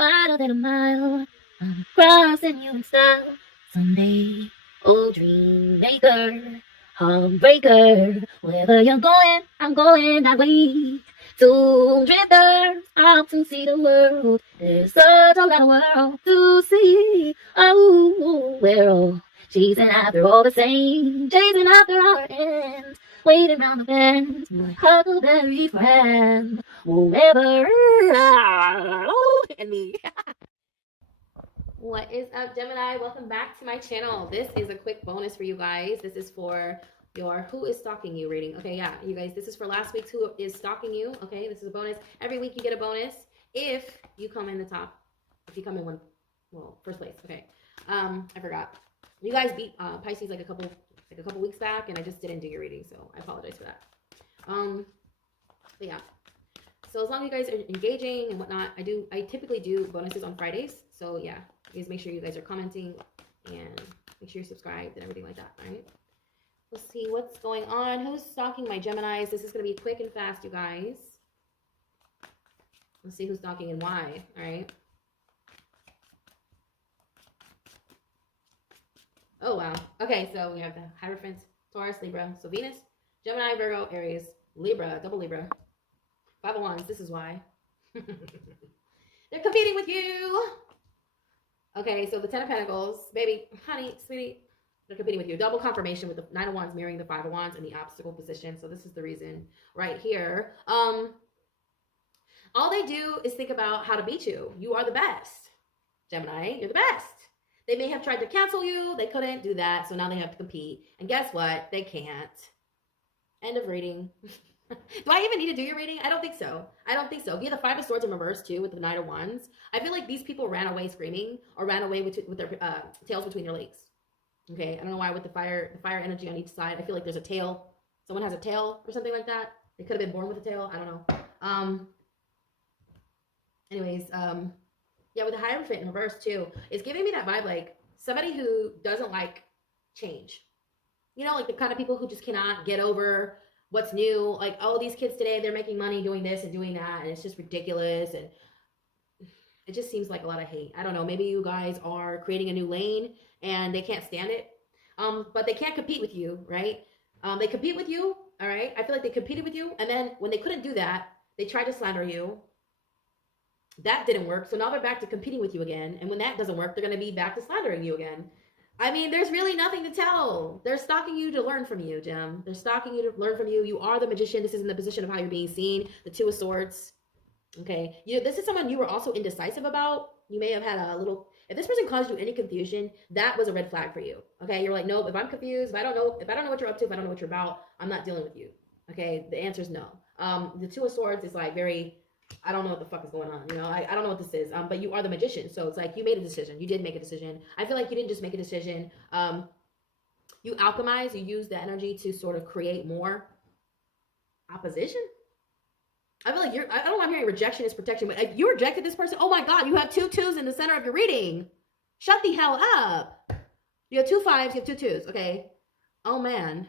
wider than a mile. I'm crossing you in style someday. Oh, dream maker, heartbreaker, wherever you're going, I'm going that way. Two drifters out to see the world. There's such a lot of world to see. Oh, we're all chasing after all the same, chasing after our ends, waiting round the bend. My huckleberry friend, whoever and me. What is up, Gemini? Welcome back to my channel. This is a quick bonus for you guys. This is for your Who is Stalking You reading. Okay, yeah, you guys, this is for last week's Who is Stalking You. Okay, this is a bonus. Every week you get a bonus if you come in the top. If you come in first place. Okay. I forgot. You guys beat Pisces like a couple weeks back, and I just didn't do your reading, so I apologize for that. But yeah. So as long as you guys are engaging and whatnot, I typically do bonuses on Fridays. So yeah, you guys make sure you guys are commenting and make sure you're subscribed and everything like that, all right? Let's see what's going on. Who's stalking my Geminis? This is going to be quick and fast, you guys. Let's see who's stalking and why, all right? Oh, wow. Okay, so we have the Hierophant, Taurus, Libra. So Venus, Gemini, Virgo, Aries, Libra, double Libra. 5 of Wands, this is why. They're competing with you. Okay, so the 10 of Pentacles, baby, honey, sweetie, they're competing with you. Double confirmation with the 9 of Wands mirroring the 5 of Wands in the obstacle position. So this is the reason right here. All they do is think about how to beat you. You are the best. Gemini, you're the best. They may have tried to cancel you. They couldn't do that. So now they have to compete. And guess what? They can't. End of reading. Do I even need to do your reading? I don't think so. I don't think so. If you have the 5 of Swords in reverse too with the 9 of Wands, I feel like these people ran away screaming or ran away with their tails between their legs. Okay, I don't know why with the fire energy on each side. I feel like there's a tail. Someone has a tail or something like that. They could have been born with a tail. I don't know. Anyways, yeah, with the Hierophant in reverse too, it's giving me that vibe like somebody who doesn't like change. You know, like the kind of people who just cannot get over what's new. Like, oh, these kids today, they're making money doing this and doing that, and it's just ridiculous. And it just seems like a lot of hate. I don't know. Maybe you guys are creating a new lane and they can't stand it. But they can't compete with you, right? They compete with you, all right? I feel like they competed with you, and then when they couldn't do that, they tried to slander you. That didn't work. So now they're back to competing with you again. And when that doesn't work, they're going to be back to slandering you again. I mean, there's really nothing to tell. They're stalking you to learn from you, Gem. They're stalking you to learn from you. You are the magician. This is in the position of how you're being seen. The 2 of Swords. Okay. This is someone you were also indecisive about. You may have had a little... If this person caused you any confusion, that was a red flag for you. Okay. You're like, nope, if I'm confused, if I don't know what you're up to, if I don't know what you're about, I'm not dealing with you. Okay. The answer is no. The 2 of Swords is like very... I don't know what the fuck is going on, you know, I don't know what this is, but you are the magician, so it's like you made a decision, you did make a decision. I feel like you didn't just make a decision, you alchemize, you use the energy to sort of create more opposition. I feel like I don't know why I'm hearing rejection is protection, but if you rejected this person, oh my God, you have 2 2s in the center of your reading. Shut the hell up. You have 2 5s, you have 2 2s, okay? Oh man.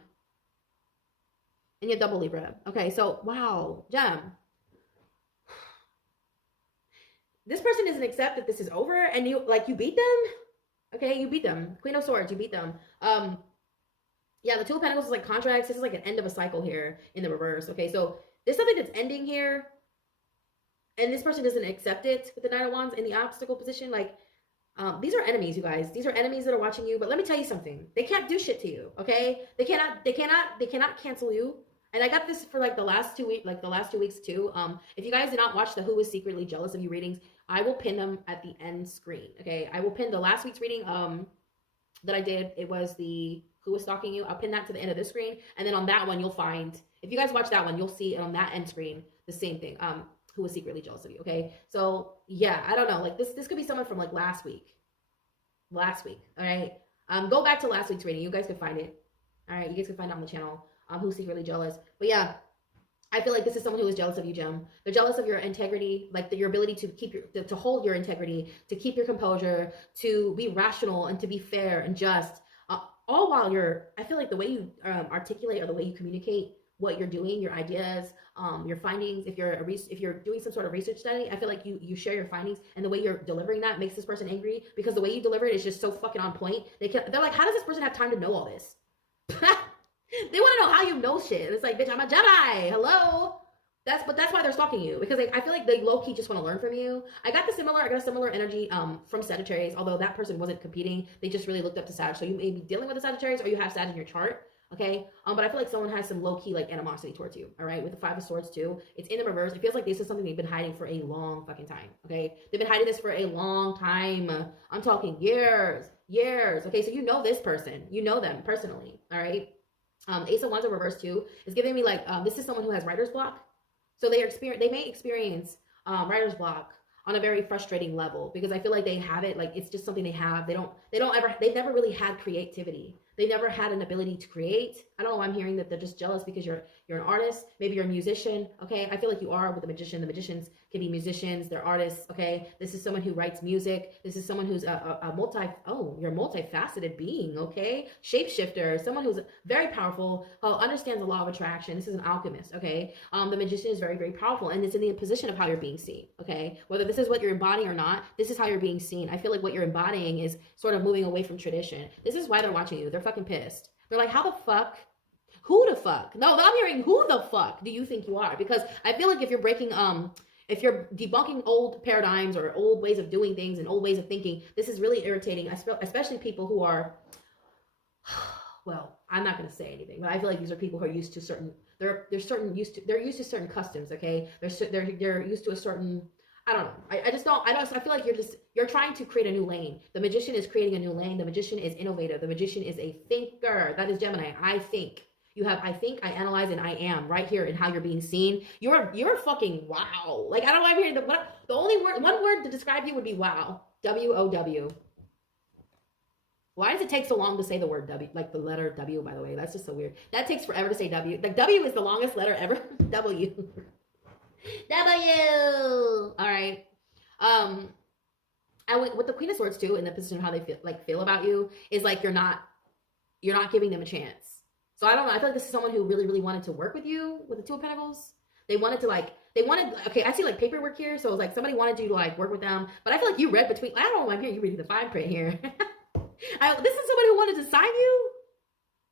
And you have double Libra. Okay, so, wow, Gem. This person doesn't accept that this is over, and you beat them. Okay, you beat them. Queen of Swords, you beat them. Yeah, the 2 of Pentacles is like contracts. This is like an end of a cycle here in the reverse. Okay, so there's something that's ending here, and this person doesn't accept it with the 9 of Wands in the obstacle position. Like, these are enemies, you guys. These are enemies that are watching you. But let me tell you something. They can't do shit to you. Okay, they cannot cancel you. And I got this for like the last 2 weeks too. If you guys did not watch the Who is Secretly Jealous of You readings, I will pin them at the end screen. Okay, I will pin the last week's reading that I did. It was the Who is Stalking You. I'll pin that to the end of this screen, and then on that one you'll find, if you guys watch that one, you'll see on that end screen the same thing. Who is Secretly Jealous of You? Okay, so yeah, I don't know. Like this could be someone from like last week. All right. Go back to last week's reading. You guys can find it. All right, you guys can find it on the channel. Who's secretly jealous. But yeah, I feel like this is someone who is jealous of you, Gem. They're jealous of your integrity, like your ability to keep to hold your integrity, to keep your composure, to be rational and to be fair and just. All while I feel like the way you articulate or the way you communicate what you're doing, your ideas, your findings. If you're doing some sort of research study, I feel like you share your findings, and the way you're delivering that makes this person angry, because the way you deliver it is just so fucking on point. They're like, how does this person have time to know all this? They want to know how you know shit. And it's like, bitch, I'm a Gemini. Hello. But that's why they're stalking you, because I feel like they low-key just want to learn from you. I got a similar energy from Sagittarius, although that person wasn't competing. They just really looked up to Sag. So you may be dealing with a Sagittarius, or you have Sag in your chart. Okay. But I feel like someone has some low-key like animosity towards you. All right. With the Five of Swords too. It's in the reverse. It feels like this is something they've been hiding for a long fucking time. Okay. They've been hiding this for a long time. I'm talking years. Okay. So you know this person. You know them personally. All right. Ace of Wands in reverse too is giving me like, this is someone who has writer's block. So they may experience writer's block on a very frustrating level, because I feel like they have it, like it's just something they have. They've never really had creativity. They never had an ability to create. I don't know why I'm hearing that they're just jealous because you're an artist. Maybe you're a musician. Okay. I feel like you are with the magician. The magicians can be musicians. They're artists. Okay. This is someone who writes music. This is someone who's you're a multifaceted being. Okay. Shapeshifter. Someone who's very powerful, understands the law of attraction. This is an alchemist. Okay. The magician is very, very powerful, and it's in the position of how you're being seen. Okay. Whether this is what you're embodying or not, this is how you're being seen. I feel like what you're embodying is sort of moving away from tradition. This is why they're watching you. They're fucking pissed. They're like, how the fuck? Who the fuck? No, I'm hearing, who the fuck do you think you are? Because I feel like if you're breaking, if you're debunking old paradigms or old ways of doing things and old ways of thinking, this is really irritating, especially people who are, well, I'm not going to say anything, but I feel like these are people who are used to certain, they're used to certain customs. Okay. They're used to a certain, I don't know. I feel like you're trying to create a new lane. The magician is creating a new lane. The magician is innovative. The magician is a thinker. That is Gemini. I think. You have I think, I analyze, and I am right here in how you're being seen. You're fucking wow. Like, I don't know why I'm hearing the only word, one word to describe you would be wow. W-O-W. Why does it take so long to say the word W, like the letter W, by the way? That's just so weird. That takes forever to say W. Like, W is the longest letter ever. W. W. All right. And with the Queen of Swords too, in the position of how they feel about you, is like you're not giving them a chance. So I don't know. I feel like this is someone who really, really wanted to work with you with the Two of Pentacles. They wanted, okay, I see like paperwork here. So it's like somebody wanted you to like work with them. But I feel like you read between, I don't know, I'm hearing you reading the fine print here. This is somebody who wanted to sign you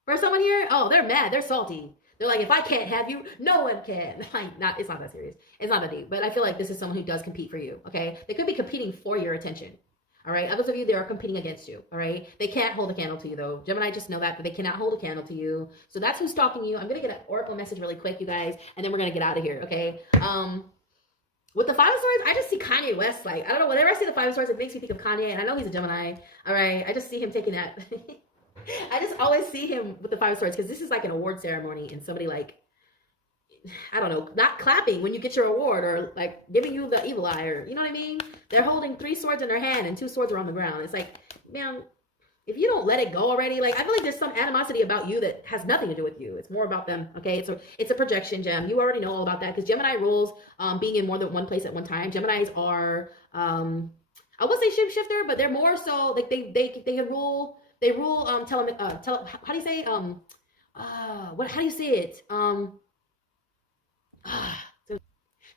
for someone here. Oh, they're mad. They're salty. They're like, if I can't have you, no one can. It's not that serious. It's not that deep. But I feel like this is someone who does compete for you, okay? They could be competing for your attention, all right? Others of you, they are competing against you, all right? They can't hold a candle to you, though. Gemini, just know that, but they cannot hold a candle to you. So that's who's stalking you. I'm going to get an oracle message really quick, you guys, and then we're going to get out of here, okay? With the Five of Swords, I just see Kanye West. Like, I don't know, whenever I see the Five of Swords, it makes me think of Kanye, and I know he's a Gemini, all right? I just see him taking that. I just always see him with the Five of Swords, because this is like an award ceremony, and somebody like, I don't know, not clapping when you get your award, or like giving you the evil eye, or you know what I mean? They're holding 3 swords in their hand and 2 swords are on the ground. It's like, man, if you don't let it go already, like I feel like there's some animosity about you that has nothing to do with you. It's more about them, okay? It's a projection, Gem. You already know all about that, because Gemini rules being in more than one place at one time. Geminis are, I would say shapeshifter, but they're more so like they rule. They rule how do you say how do you say it?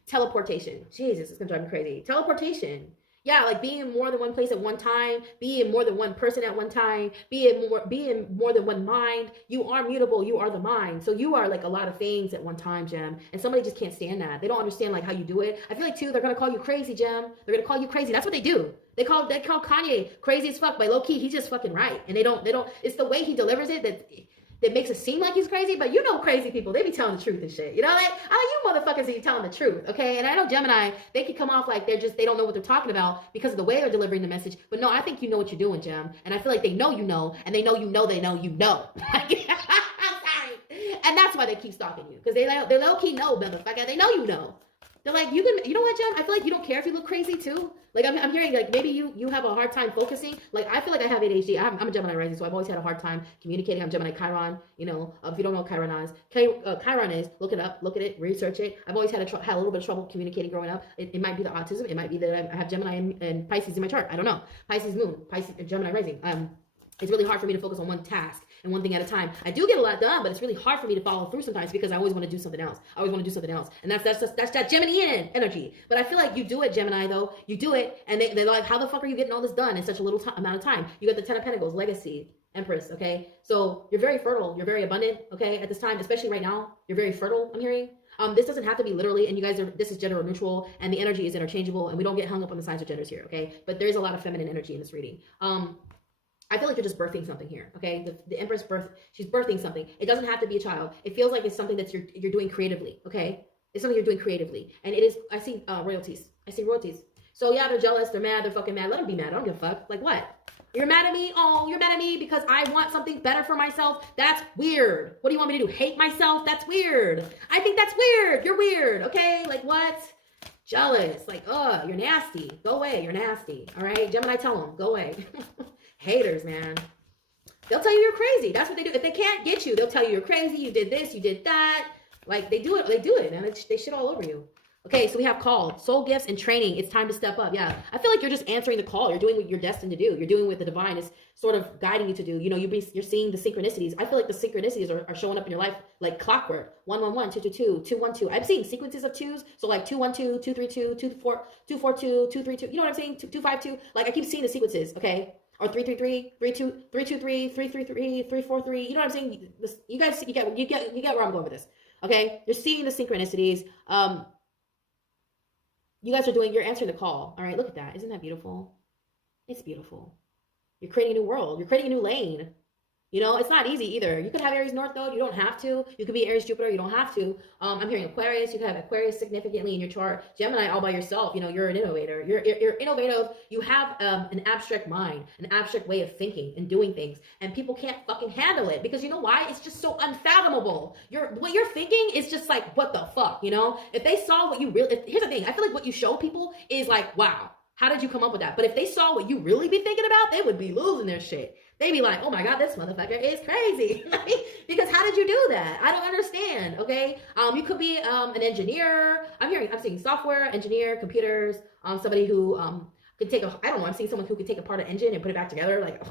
Teleportation. Jesus, it's gonna drive me crazy. Teleportation. Yeah, like being in more than one place at one time, being more than one person at one time, being more than one mind. You are mutable. You are the mind. So you are like a lot of things at one time, Gem. And somebody just can't stand that. They don't understand like how you do it. I feel like too, they're gonna call you crazy, Gem. They're gonna call you crazy. That's what they do. They call Kanye crazy as fuck, but low key, he's just fucking right. And they don't. It's the way he delivers it that makes it seem like he's crazy, but you know crazy people, they be telling the truth and shit. You know that? You motherfuckers are telling the truth, okay? And I know Gemini, they can come off like they don't know what they're talking about because of the way they're delivering the message. But no, I think you know what you're doing, Gem. And I feel like they know you know, and they know you know they know you know. I'm sorry. And that's why they keep stalking you, because they low-key know, motherfucker. They know you know. They're like, you know what, Gem? I feel like you don't care if you look crazy too. Like I'm hearing like maybe you have a hard time focusing. Like I feel like I have ADHD. I'm a Gemini rising, so I've always had a hard time communicating. I'm Gemini Chiron. You know, if you don't know what Chiron is, Chiron is, look it up, look at it, research it. I've always had a little bit of trouble communicating growing up. It might be the autism. It might be that I have Gemini and Pisces in my chart. I don't know. Pisces moon, Pisces, Gemini rising. It's really hard for me to focus on one task and one thing at a time. I do get a lot done, but it's really hard for me to follow through sometimes because I always want to do something else. I always want to do something else. And that's that Gemini energy. But I feel like you do it, Gemini, though. You do it, and they're like, how the fuck are you getting all this done in such a little amount of time? You got the Ten of Pentacles, legacy, Empress, okay? So you're very fertile. You're very abundant, okay? At this time, especially right now, you're very fertile, I'm hearing. This doesn't have to be literally, and you guys this is gender neutral, and the energy is interchangeable, and we don't get hung up on the signs of genders here, okay? But there's a lot of feminine energy in this reading. I feel like you're just birthing something here, okay? The Empress she's birthing something. It doesn't have to be a child. It feels like it's something that you're doing creatively, okay? It's something you're doing creatively. And it is, I see royalties. I see royalties. So yeah, they're jealous, they're mad, they're fucking mad. Let them be mad, I don't give a fuck. Like what? You're mad at me? Oh, you're mad at me because I want something better for myself? That's weird. What do you want me to do? Hate myself? That's weird. I think that's weird. You're weird, okay? Like what? Jealous. Like, you're nasty. Go away, you're nasty. All right? Gemini, tell them, go away. Haters, man. They'll tell you you're crazy. That's what they do. If they can't get you, they'll tell you you're crazy. You did this, you did that. Like they do it, man. They shit all over you. Okay, so we have call, soul gifts, and training. It's time to step up. Yeah, I feel like you're just answering the call. You're doing what you're destined to do. You're doing what the divine is sort of guiding you to do. You know, you're seeing the synchronicities. I feel like the synchronicities are showing up in your life like clockwork. 111, 222, 212. I'm seeing sequences of twos. So like 212, 232, 242, 232. You know what I'm saying? 252. Like I keep seeing the sequences. Okay. Or 333, 323, 333, 343. You know what I'm saying? You guys, you get where I'm going with this. Okay, you're seeing the synchronicities. You guys you're answering the call. All right, look at that. Isn't that beautiful? It's beautiful. You're creating a new world. You're creating a new lane. You know, it's not easy either. You could have Aries North Node. You don't have to. You could be Aries Jupiter. You don't have to. I'm hearing Aquarius. You could have Aquarius significantly in your chart. Gemini all by yourself. You know, you're an innovator. You're innovative. You have an abstract mind, an abstract way of thinking and doing things. And people can't fucking handle it because you know why? It's just so unfathomable. What you're thinking is just like, what the fuck, you know? If they saw what you really, here's the thing. I feel like what you show people is like, wow, how did you come up with that? But if they saw what you really be thinking about, they would be losing their shit. They'd be like, oh my God, this motherfucker is crazy. Because how did you do that? I don't understand, okay? You could be an engineer. I'm seeing software, engineer, computers, somebody who could take I'm seeing someone who could take apart an engine and put it back together. Like,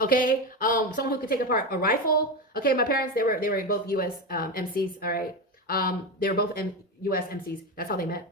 okay. Someone who could take apart a rifle. Okay, my parents, they were both U.S. MCs, all right? They were both U.S. MCs. That's how they met.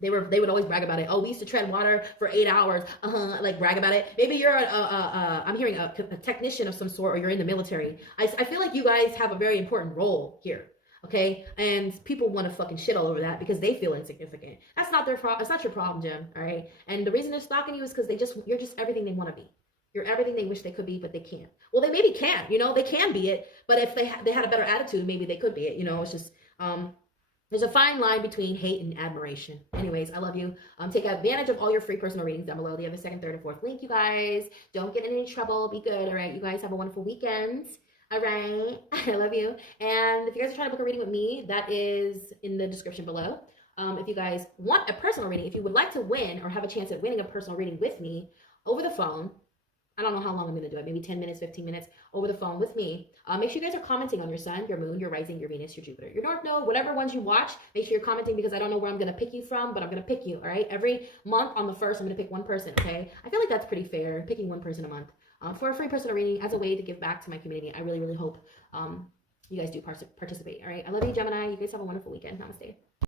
They would always brag about it. Oh, we used to tread water for 8 hours. Like brag about it. Maybe you're I'm hearing a technician of some sort, or you're in the military. I feel like you guys have a very important role here. Okay, and people want to fucking shit all over that because they feel insignificant. That's not their problem. It's not your problem, Jim. All right. And the reason they're stalking you is because you're just everything they want to be. You're everything they wish they could be, but they can't. Well, they maybe can't. You know, they can be it, but if they had a better attitude, maybe they could be it. You know, it's just there's a fine line between hate and admiration. Anyways, I love you. Take advantage of all your free personal readings down below. They have the second, third, and fourth link, you guys. Don't get in any trouble. Be good, all right? You guys have a wonderful weekend. All right. I love you. And if you guys are trying to book a reading with me, that is in the description below. If you guys want a personal reading, if you would like to win or have a chance at winning a personal reading with me over the phone, I don't know how long I'm going to do it. Maybe 10 minutes, 15 minutes over the phone with me. Make sure you guys are commenting on your sun, your moon, your rising, your Venus, your Jupiter, your North Node, whatever ones you watch. Make sure you're commenting because I don't know where I'm going to pick you from, but I'm going to pick you, all right? Every month on the 1st, I'm going to pick one person, okay? I feel like that's pretty fair, picking one person a month for a free personal reading as a way to give back to my community. I really, really hope you guys do participate, all right? I love you, Gemini. You guys have a wonderful weekend. Namaste.